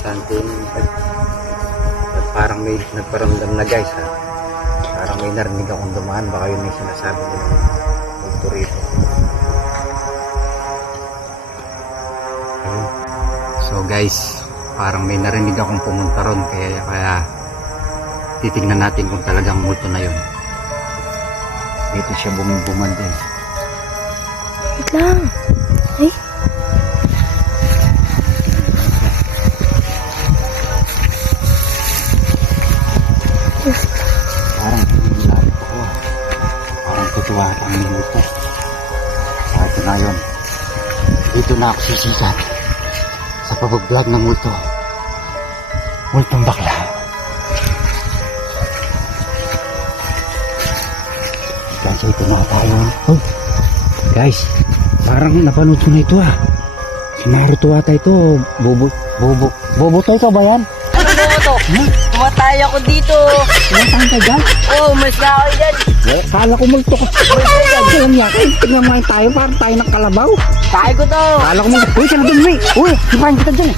something. Parang may nagparamdam na guys ha. Parang may narinig akong dumaan. Baka yun yung sinasabi nilang multo rito. Ayun. So guys, parang may narinig akong pumunta ron. Kaya titignan natin kung talagang multo na yun. Dito siya bumanda eh. Wait lang. Ay. Parang hinihilalit ako ah. Parang tutuwa ang minuto. Sa ito na yun. Dito na ako sisikat sa pag-vlog ng multo. Multong bakla. Guys, ito na tayo. Oh, guys, parang napanood ko na ito ah. Si Maruto ata ito. Bobotoy ka ba yan? Ano to? Tumatay ako dito. Tumatang ka dyan? Oh, mas na ako dyan. Eh, kala ko multo ka. Alam niya, tingnan mo tayo, parang tayo ng kalabaw. Kaya ko to. Kala ko multo. Uy, siya na dun, May. Uy, hipahin kita dyan.